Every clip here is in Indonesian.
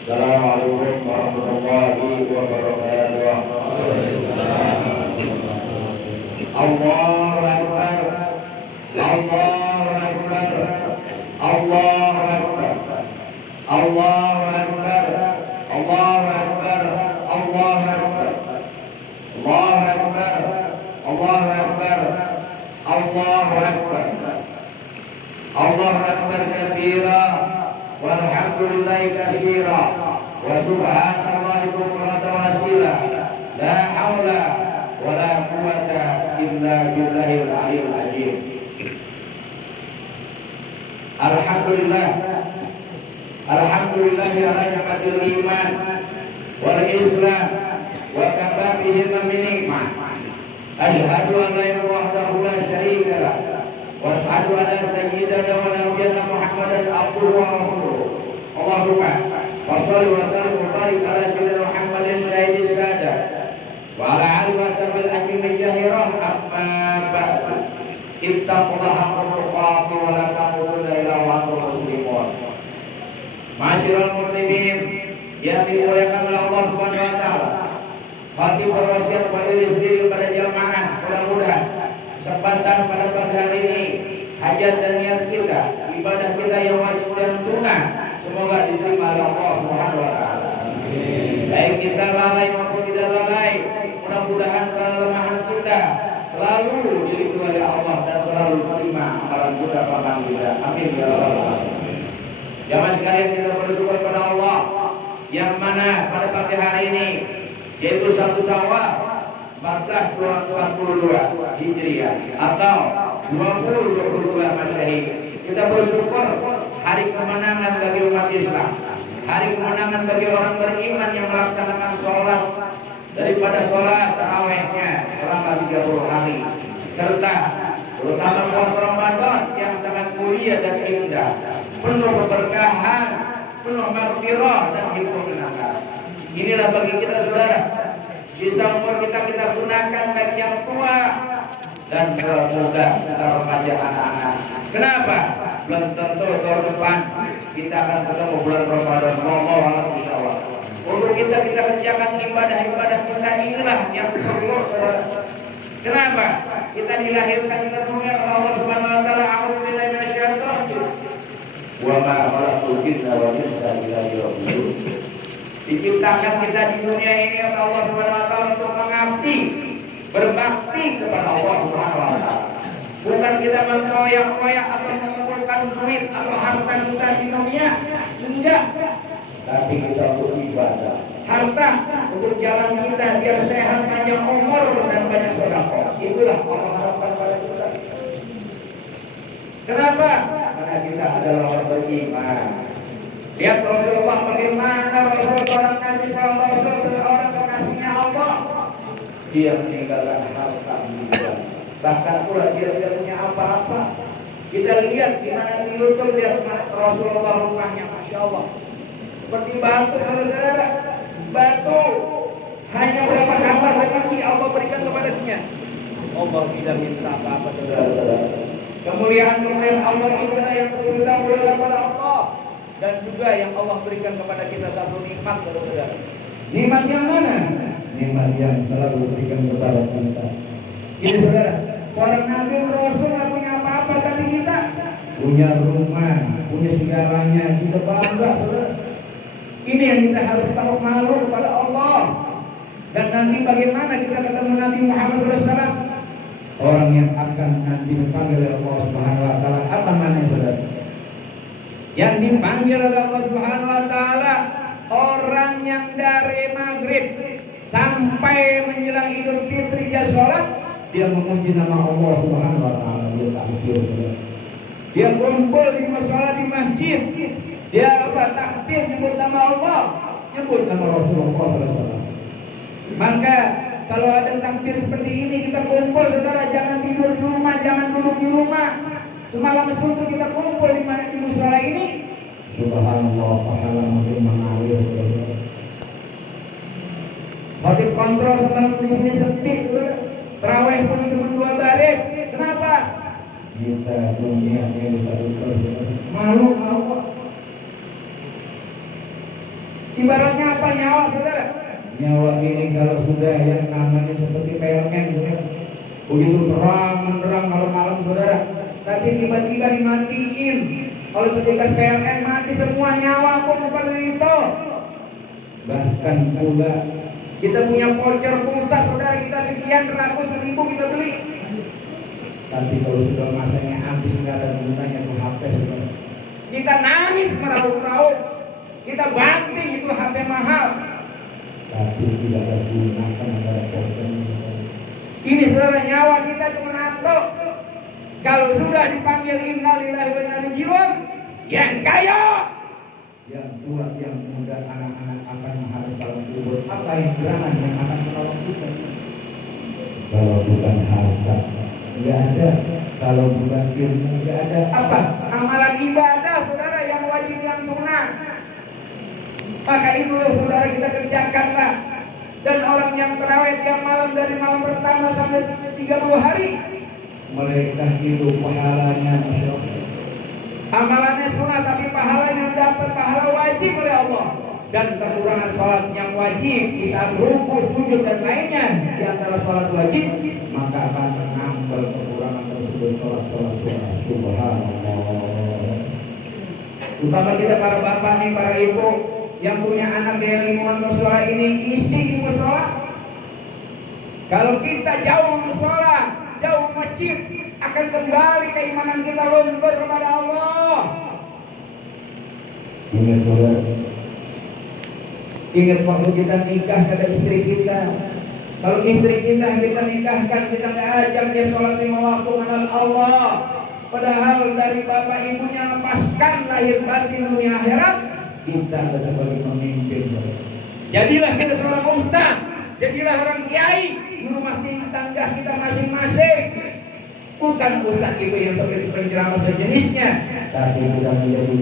Assalamualaikum warahmatullahi wabarakatuh. Allahu Akbar. Allahu Akbar. Allahu Akbar. Allahu Akbar. Allahu Akbar. Allahu Akbar. Allahu Akbar. Allahu Akbar. Allahu Akbar. Allahu Akbar kabira. Walhamdulillahi katsira. Wa subhanallahi bukratan wa asila. La haula wa la quwwata illa billahil aliyyil azim. Alhamdulillah. Alhamdulillah ala ni'matil iman wal islam wa kafa bihi min nikmah. Asyhadu an la ilaha wahdahu la syarika lah wa asyhadu anna sayyidana wa nabiyyana Muhammadan abduhu wa rasuluh. Allahumma shalli wa sallim wa barik ala sayyidina Muhammadin sayyidis sadat wa ala alihi wa sahbihi ajmain jahirah amma ba'du. Ittaqullaha haqqa tuqatih wa la tamutunna illa wa antum muslimun. Ma'asyiral muslimin yang dimuliakan oleh Allah Subhanahu wa taala. Hati berwasiat pada diri sendiri kepada jamaah, mudah-mudahan kesempatan pada pagi hari ini hajat dan niat kita, ibadah kita yang wajib dan sunnah semoga diterima oleh Allah Subhanahu wa taala. Baik kita lalai maupun tidak lalai, mudah-mudahan kelemahan kita selalu dilindungi oleh Allah dan selalu terima amalan kita pada kita. Amin ya rabbal alamin. Jamaah sekalian, kita bersyukur kepada Allah yang mana pada pagi hari ini yaitu 1 Syawal 1442 Hijriah atau 2022 Masehi. Kita bersyukur hari kemenangan bagi umat Islam, hari kemenangan bagi orang beriman yang melaksanakan sholat daripada sholat tarawihnya selama 30 hari, serta terutama puasa Ramadan yang sangat mulia dan indah, penuh keberkahan, penuh maghfirah dan hikmah. Inilah bagi kita saudara, sisa umur kita gunakan baik yang tua dan muda serta remaja anak-anak. Kenapa? Belum tentu tahun depan kita akan ketemu bulan Ramadan. Insyaallah. Untuk kita kerjakan ibadah-ibadah kita inilah yang perlu saudara. Kenapa? Kita dilahirkan dengan dunia Allah Subhanahu wa taala. A'udzubillahi minasyaitonir rajim. Wa ma khalaqtul jinna wal insa illa liya'budun. Diciptakan kita di dunia ini oleh Allah Subhanahu wa taala untuk mengabdi, berbakti kepada Allah Subhanahu wa taala. Bukan kita mengkoyak-koyak atau mengumpulkan duit atau harta kita di dunia, enggak. Tapi kita untuk ibadah. Harta untuk jalan kita biar sehat, panjang umur dan banyak sedekah. Itulah Allah harapkan pada kita. Kenapa? Karena kita adalah orang beriman. Lihat Rasulullah bagaimana Rasul seorang Nabi sallallahu alaihi wasallam, seorang kekasihnya Allah. Dia meninggalkan harta milik. Bahkan pula dia tidak punya apa-apa. Kita lihat di mana di YouTube, lihat Rasulullah rumahnya, masya Allah. Seperti batu, saudara. Batu hanya berapa kamar saja Allah berikan kepadanya. Allah tidak minta apa-apa, saudara. Kemuliaan Allah itu yang kita berikan kepada Allah. Dan juga yang Allah berikan kepada kita satu nikmat, saudara. Nikmat yang mana? Nikmat yang selalu diberikan kepada kita. Ini saudara, orang Nabi Rasul tidak punya apa-apa, tapi kita punya rumah, punya segalanya, kita bangga, saudara. Ini yang kita harus tahu malu kepada Allah. Dan nanti bagaimana kita ketemu Nabi Muhammad SAW? Orang yang akan nanti dipanggil oleh Allah Subhanahu wa taala. Apa namanya, saudara? Yang dipanggil oleh Allah Subhanahu wa taala orang yang dari maghrib sampai menjelang Idul Fitri dia sholat, dia memuji nama Allah Subhanahu wa taala, dia takbir. Dia kumpul di mushola di masjid, dia takbir, nyebut nama Allah, nyebut nama Rasulullah SAW. Maka kalau ada takbir seperti ini kita kumpul, saudara, jangan tidur di rumah, jangan duduk di rumah. Semalam suntuk kita kumpul di mana di mushola ini. Subhanallah, pahala makin mengalir. Khotib kontrol semalam di sini sepi, tarawih pun cuma 2 baris. Kenapa? Kita dunia ini malu. Ibaratnya apa nyawa, saudara? Nyawa ini kalau sudah yang namanya seperti pelmen, saudara. Begitu terang menerang malam-malam, saudara. Tapi tiba-tiba dimatiin. Kalau petugas PLN mati semua nyawa pun seperti itu. Bahkan pula kita punya voucher pulsa, saudara, kita sekian ratus ribu kita beli. Tapi kalau sudah masanya habis nggak ada gunanya tuh HP, saudara. Kita nangis meraup-raup, kita banting itu HP mahal. Tapi tidak ada gunakan antara voucher. Ini saudara, nyawa kita cuma satu. Kalau sudah dipanggil innalillahi wa inna ilaihi raji'un, yang kaya, yang tua, yang muda, anak-anak akan menghadap dalam kubur. Apa yang gerangan yang akan menolong kita? Kalau bukan harta, tidak ada. Kalau bukan ilmu, tidak ada. Apa? Amalan ibadah, saudara, yang wajib, yang sunnah. Maka itu saudara kita kerjakanlah. Dan orang yang terawih tiap malam dari malam pertama sampai 30 hari, mereka itu pahalanya, Masya Allah. Amalannya sunnah tapi pahalanya dapat pahala wajib oleh Allah. Dan kekurangan sholat yang wajib di saat ruku, sujud dan lainnya di antara sholat wajib, maka akan menambah kekurangan tersebut sholat. Subhanallah. Utama kita para bapak nih, para ibu yang punya anak yang lingkungan musola ini, isi di musola. Kalau kita jauh musola, jauh masjid, akan kembali keimanan kita luntur kepada Allah. Ingat waktu kita nikah kata istri kita. Kalau istri kita nikahkan, kita nggak ajak dia sholat 5 waktu mengenal Allah. Padahal dari bapak ibunya lepaskan lahir batin dunia akhirat, kita sebagai pemimpin. Jadilah kita seorang ustaz, jadilah orang kiai di rumah tangga kita masing-masing. Bukan ustaz itu yang seperti penceramah sejenisnya, tapi kita menjadi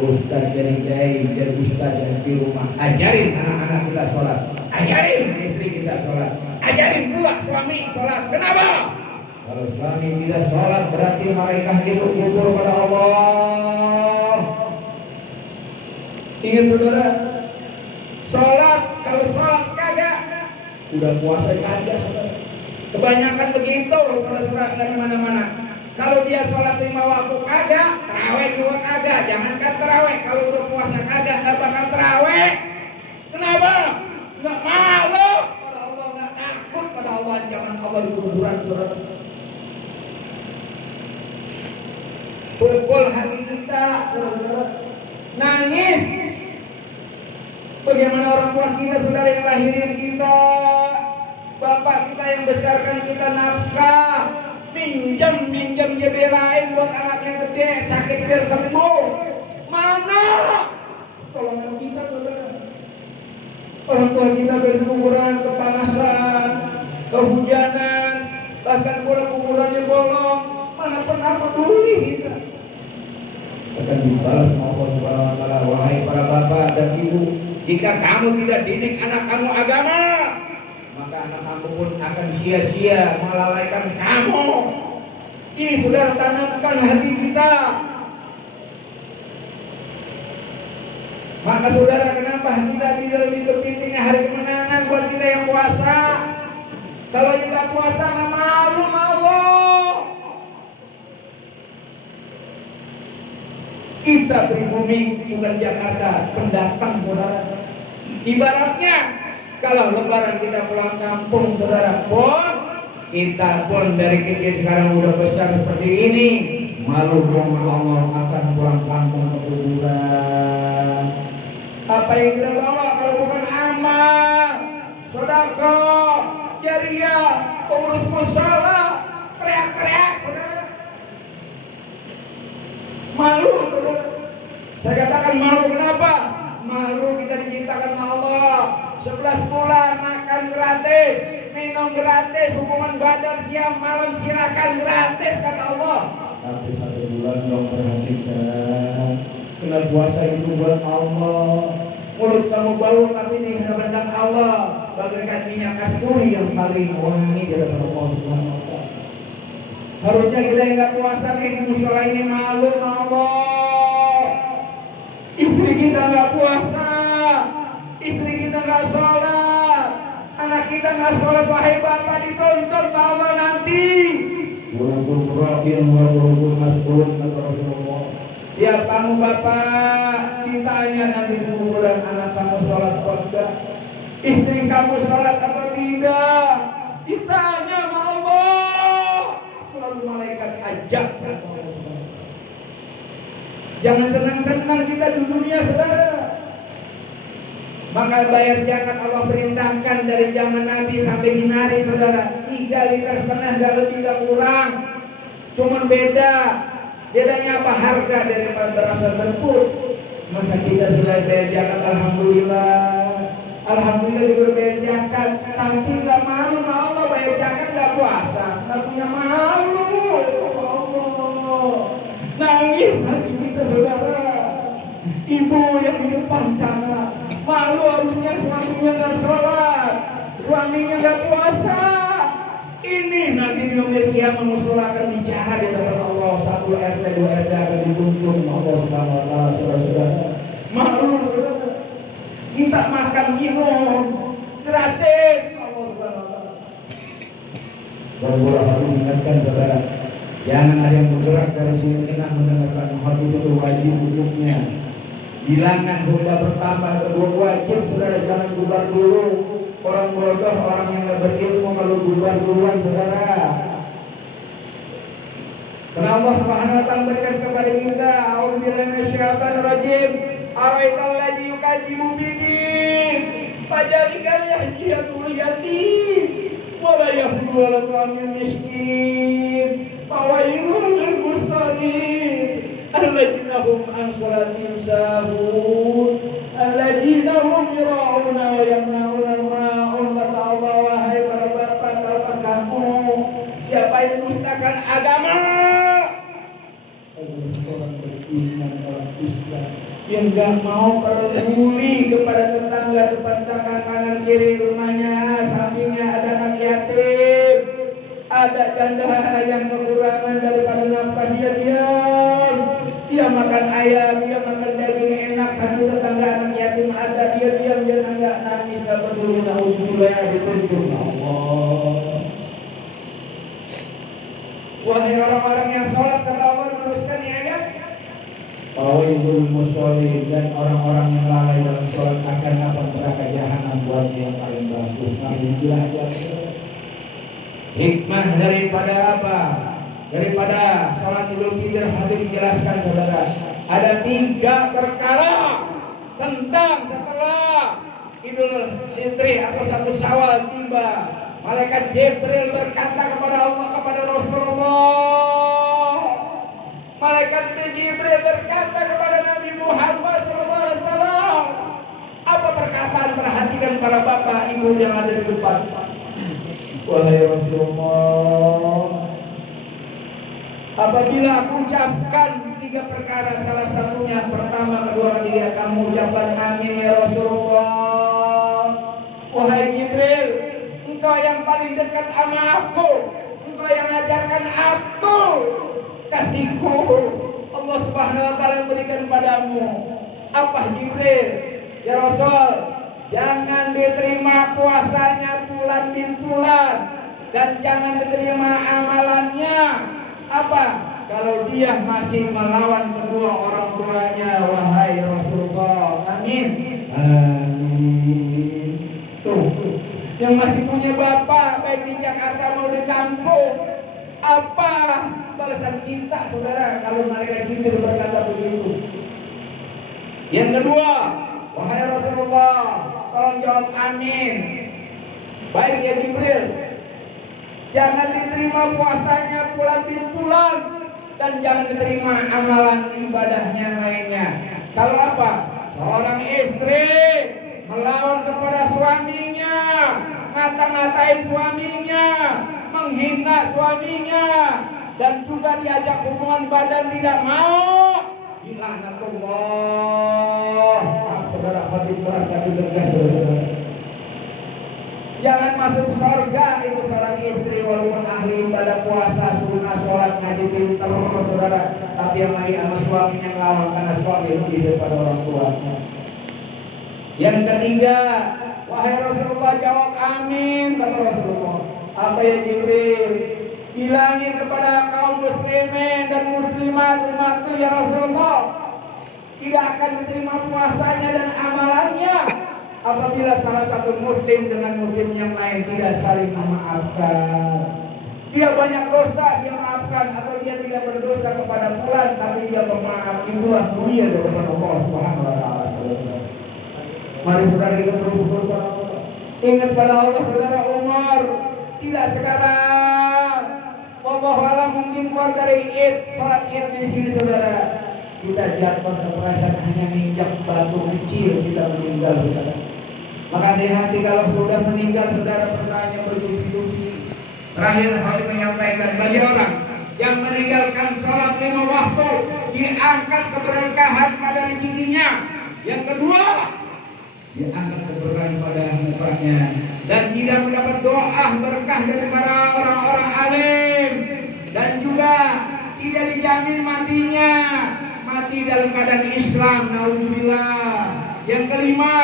ustaz, jadi kiai, jadi ustaz di rumah. Ajarin anak-anak kita sholat, ajarin istri kita sholat, ajarin pula suami sholat. Kenapa? Kalau suami tidak sholat berarti mereka itu kufur pada Allah. Ingat saudara, sholat, kalau sholat kagak, udah puasa kagak, saudara. Kebanyakan begitu, saudara-saudara dari mana-mana. Kalau dia sholat 5 waktu kagak, terawih juga kagak. Jangankan terawih, kalau udah puasa kagak, nggak bakal terawih. Kenapa? Nggak malu pada Allah, nggak takut pada Allah, jangan Allah di kuburan, saudara. Pukul hati kita, saudara. Nangis. Bagaimana orang tua kita, saudara, yang lahirin kita, bapak kita yang besarkan kita nafkah, minjam dia belain buat anaknya gede, sakit biar sembuh. Mana tolongan kita, saudara? Orang tua kita berkuburan, kepanasan, kehujanan, bahkan kuburannya bolong. Mana pernah peduli kita? Akan dibalas Allah Subhanahu wa taala. Wahai para bapak dan ibu, jika kamu tidak didik anak kamu agama, maka anak kamu pun akan sia-sia melalaikan kamu. Ini sudah tanamkan hati kita. Maka saudara, kenapa kita tidak lebih pentingnya hari kemenangan buat kita yang puasa? Kalau yang tak puasa nggak malu. Kita pribumi bukan Jakarta, pendatang, saudara. Ibaratnya kalau lebaran kita pulang kampung, saudara, kita pun dari kecil sekarang udah besar seperti ini, malu dong Allah akan pulang kampung ke kuburan. Apa yang kita bawa kalau bukan amal, sedekah, jariah, pengurus musala, teriak-teriak, saudara. Malu, saudara. Saya katakan malu, kenapa? Malu kita diciptakan Allah 11 bulan makan gratis, minum gratis, hubungan badan siang malam silakan gratis kata Allah. Tapi 1 bulan dong perhatikan. Kena puasa itu buat Allah. Mulut kamu bau tapi ini benar Allah. Bagaikan minyak kasturi yang paling wangi di dalam Allah Subhanahu wa taala. Harusnya kita yang nggak puasa nih di musola ini malu Allah. Istri kita nggak puasa, kita nggak sholat, wahai bapak, dituntut Allah nanti. Walaupun Rabbin walaupun mas'ul kata Rasulullah. Ya kamu bapak ditanya nanti di kuburan, anak kamu sholat apa enggak, istri kamu sholat apa tidak, ditanya sama Allah. Selalu malaikat ajak. Jangan senang-senang kita di dunia, saudara. Maka bayar zakat Allah perintahkan dari zaman Nabi sampai dinari, saudara. 3,5 liter gak lebih gak kurang. Cuman bedanya apa? Harga daripada beras tempur. Maka kita sudah bayar zakat, alhamdulillah. Alhamdulillah juga bayar zakat. Tapi gak malu sama Allah bayar zakat gak puasa. Gak punya malu. Allah. Nangis hati kita, saudara. Ibu yang di depan sana malu, harusnya suaminya gak sholat, suaminya gak puasa. Ini nanti di yaumil qiyamah musulah akan bicara di hadapan Allah. 1 RT 2 RT akan dituntut Allah Subhanahu wa taala, saudara-saudara. Malu, saudara. Kita makan minum gratis Allah Subhanahu wa taala. Dan boleh ingatkan, saudara, jangan ada yang bergerak dari sini tengah mendengarkan hadis itu wajib untuknya. Bilangan sudah bertambah, kedua wajib, saudara, jangan bubar dulu. Orang bodoh, orang yang tidak berilmu kalau bubar duluan, saudara. Karena Allah Subhanahu wa taala berikan kepada kita, a'udzubillahi minasyaitonir rajim, araital ladzi yukadzibu bidin, fajalikal yahdiyatul yatim, wa la yahdu wa la tu'amil miskin, fawailul lil musallin. Alladzina hum an salatihim sahun, alladzina hum yura'una wa yamna'una al-ma'un. Kata Allah, wahai para bapak, tahukah kamu siapa yang dustakan agama? Orang beriman, orang Islam yang gak mau peduli kepada tetangga depan, kanan kiri rumahnya, sampingnya ada anak yatim, ada janda yang kekurangan daripada nafkah, dia makan ayam, dia makan daging enak, tapi tetangga anak yatim ada, dia diam, dia enggak nangis, enggak peduli. Naudzubillah, ditunjuk Allah. Wahai orang-orang yang sholat, kata Allah meneruskan di ayat, fawailul musallin, dan orang-orang yang lalai dalam sholat akan dapat neraka jahanam buatnya yang paling bagus. Alhamdulillah. Hikmah daripada apa? Daripada sholat Idul Fitri hadir dijelaskan, saudara. Ada 3 perkara tentang setelah Idul Fitri atau 1 Syawal tiba, malaikat Jibril berkata kepada Allah, kepada Rasulullah. Malaikat Jibril berkata kepada Nabi Muhammad SAW. Apa perkataan? Perhatikan para bapak ibu yang ada di depan. Wahai Rasulullah, apabila aku ucapkan 3 perkara, salah satunya pertama, kedua, ketiga, kamu ucapkan amin ya Rasulullah. Wahai Jibril, engkau yang paling dekat sama aku, engkau yang ajarkan aku, kasihku Allah Subhanahu wa taala berikan padamu. Apa Jibril? Ya Rasul, jangan diterima puasanya bulan bin bulan, dan jangan diterima amalannya. Apa? Kalau dia masih melawan kedua orang tuanya, wahai Rasulullah. Amin. Amin. Tuh, yang masih punya bapak, baik di Jakarta mau di kampung, apa balasan kita, saudara, kalau mereka Jibril berkata begitu? Yang kedua, wahai Rasulullah, tolong jawab amin. Baik ya Jibril, jangan diterima puasanya bulan bin bulan, dan jangan diterima amalan ibadahnya lainnya. Kalau apa? Seorang istri melawan kepada suaminya, ngata-ngatain suaminya, menghina suaminya, dan juga diajak hubungan badan tidak mau, dilaknatullah. Saudara hati berat tapi tegas, saudara. Jangan masuk surga itu seorang istri walaupun ahli ibadah puasa, sunnah, sholat, ngaji, pintar, saudara, tapi yang lagi sama suaminya ngelawan karena suami lebih daripada orang tuanya. Yang ketiga, Wahai Rasulullah, jawab amin, kata Rasulullah. Apa ya Jibril? Bilangin kepada kaum muslimin dan muslimat umatku ya Rasulullah, tidak akan diterima puasanya dan amalannya apabila salah satu muslim dengan muslim yang lain tidak saling memaafkan. Dia banyak dosa, dia maafkan, atau dia tidak berdosa kepada fulan tapi dia pemaaf. Itulah mulia dari Allah Subhanahu wa taala. Mari saudara kita bersyukur pada Allah. Ingat pada Allah saudara Umar, tidak sekarang. Wallahu a'lam, mungkin keluar dari Id, sholat Id di sini saudara. Kita jatuh ke perasaan hanya menginjak batu kecil, kita meninggal saudara. Maka hati-hati kalau sudah meninggal saudara, pertanyaan bertubi-tubi. Terakhir saya menyampaikan bagi orang yang meninggalkan sholat 5 waktu, diangkat keberkahan pada rezekinya. Yang kedua, diangkat keberkahan pada mukanya dan tidak mendapat doa berkah dari para orang-orang alim, dan juga tidak dijamin matinya mati dalam keadaan Islam, naudzubillah. Yang kelima,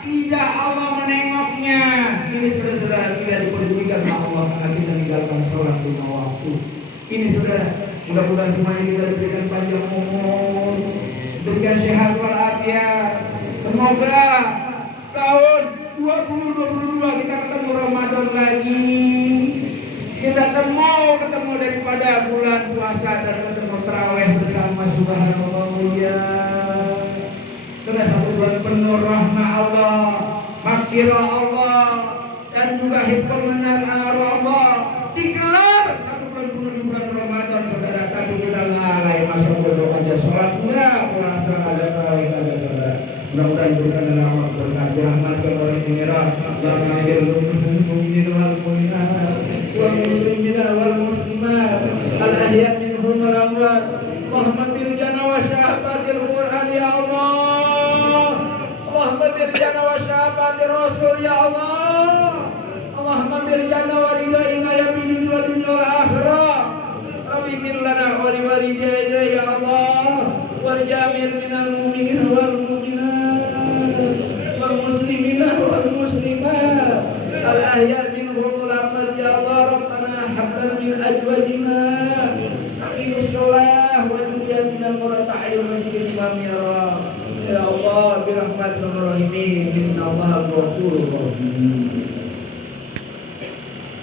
tidak Allah menengoknya. Ini saudara-saudara tidak diperdulikan oleh Allah karena kita meninggalkan sholat 5 waktu. Ini saudara, mudah-mudahan semuanya kita diberikan panjang umur, diberikan sehat walafiat. Semoga tahun 2022 kita ketemu Ramadan lagi. Kita ketemu daripada bulan puasa dan ketemu tarawih bersama subhanallah mulia. Sudah 1 bulan penuh rahmat Allah, maghfirah Allah, dan juga hikmah benar Allah. Digelar 1 bulan penuh di bulan Ramadan saudara, tapi kita lalai masuk berdoa aja, sholat enggak, puasa ada, tarawih ada saudara. Mudah-mudahan diberikan dalam Allah berkah rahmat kepada pengirat dan menjadi muslimin wal mu'minat wal muslimin wal muslimat al ahya minhum wal amwat. Allahumma tirjana wa syafatir Qur'an ya Allah. Allahumma tirjana wa syafatir Rasul ya Allah. Allahumma tirjana wa ridayna ya bidin wa dunya wal akhirah. Rabbi min lana wa li walidayna ya Allah. Wal jamil minal mu'minin wal mu'minat wal muslimina wal muslimat al ahya minhum wal amwat ya Allah. Rabbana hab lana min azwajina aqimus shalah wa dhurriyyatina qurrata a'yun waj'alna ya Allah bi rahmatir rahimin inna Allah ghafurur rahim.